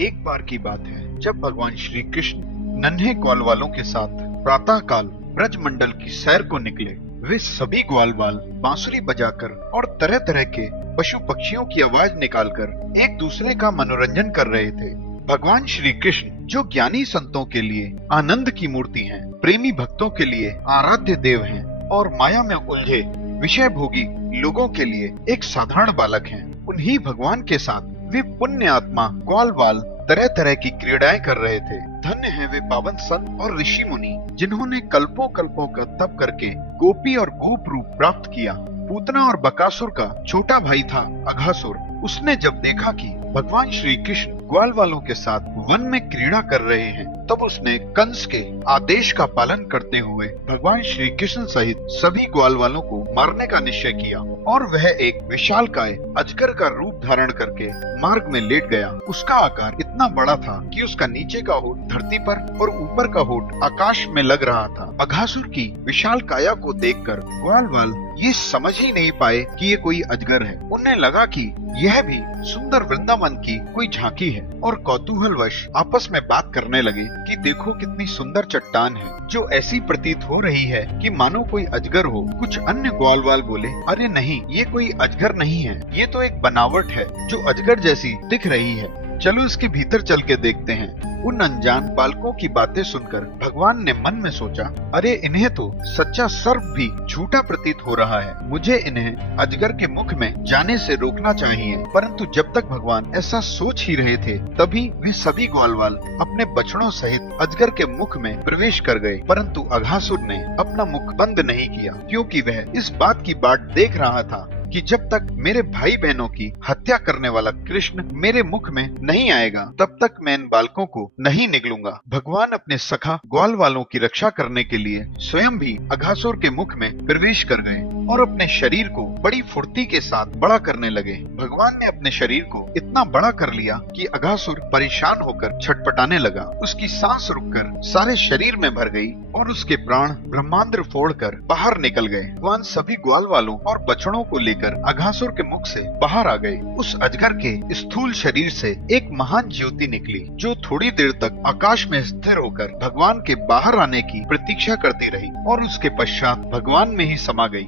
एक बार की बात है जब भगवान श्री कृष्ण नन्हे ग्वाल वालों के साथ प्रातः काल ब्रज मंडल की सैर को निकले। वे सभी ग्वाल वाल बांसुरी बजाकर और तरह तरह के पशु पक्षियों की आवाज निकालकर एक दूसरे का मनोरंजन कर रहे थे। भगवान श्री कृष्ण जो ज्ञानी संतों के लिए आनंद की मूर्ति हैं, प्रेमी भक्तों के लिए आराध्य देव हैं और माया में उलझे विषय भोगी लोगों के लिए एक साधारण बालक हैं, उन्हीं भगवान के साथ वे पुण्य आत्मा ग्वाल वाल तरह तरह की क्रीड़ाएं कर रहे थे। धन्य हैं वे पावन संत और ऋषि मुनि जिन्होंने कल्पों कल्पों का तप करके गोपी और गोप रूप प्राप्त किया। पूतना और बकासुर का छोटा भाई था अघासुर। उसने जब देखा कि भगवान श्री कृष्ण ग्वाल वालों के साथ वन में क्रीड़ा कर रहे हैं, तब उसने कंस के आदेश का पालन करते हुए भगवान श्री कृष्ण सहित सभी ग्वाल वालों को मारने का निश्चय किया और वह एक विशालकाय अजगर का रूप धारण करके मार्ग में लेट गया। उसका आकार इतना बड़ा था कि उसका नीचे का होठ धरती पर और ऊपर का होठ आकाश में लग रहा था। अघासुर की विशाल काया को देखकर ग्वाल वाल ये समझ ही नहीं पाए कि ये कोई अजगर है। उन्हें लगा कि यह भी सुंदर वृंदावन की कोई झांकी है और कौतूहलवश आपस में बात करने लगे कि देखो कितनी सुंदर चट्टान है जो ऐसी प्रतीत हो रही है कि मानो कोई अजगर हो। कुछ अन्य ग्वाल वाल बोले, अरे नहीं, ये कोई अजगर नहीं है, ये तो एक बनावट है जो अजगर जैसी दिख रही है। चलो इसके भीतर चल के देखते हैं। उन अनजान बालकों की बातें सुनकर भगवान ने मन में सोचा, अरे इन्हें तो सच्चा सर्प भी झूठा प्रतीत हो रहा है। मुझे इन्हें अजगर के मुख में जाने से रोकना चाहिए। परंतु जब तक भगवान ऐसा सोच ही रहे थे, तभी वे सभी ग्वाल वाल अपने बछड़ों सहित अजगर के मुख में प्रवेश कर गए। परंतु अघासुर ने अपना मुख बंद नहीं किया, क्योंकि वह इस बात की बाट देख रहा था कि जब तक मेरे भाई बहनों की हत्या करने वाला कृष्ण मेरे मुख में नहीं आएगा, तब तक मैं इन बालकों को नहीं निगलूंगा। भगवान अपने सखा ग्वाल वालों की रक्षा करने के लिए स्वयं भी अघासुर के मुख में प्रवेश कर गए और अपने शरीर को बड़ी फुर्ती के साथ बड़ा करने लगे। भगवान ने अपने शरीर को इतना बड़ा कर लिया कि अघासुर परेशान होकर छटपटाने लगा। उसकी सांस रुककर सारे शरीर में भर गई और उसके प्राण ब्रह्मांड फोड़कर बाहर निकल गए। भगवान सभी ग्वाल वालों और बछड़ों को लेकर अघासुर के मुख से बाहर आ गए। उस अजगर के स्थूल शरीर से एक महान ज्योति निकली जो थोड़ी देर तक आकाश में स्थिर होकर भगवान के बाहर आने की प्रतीक्षा करती रही और उसके पश्चात भगवान में ही समा गई।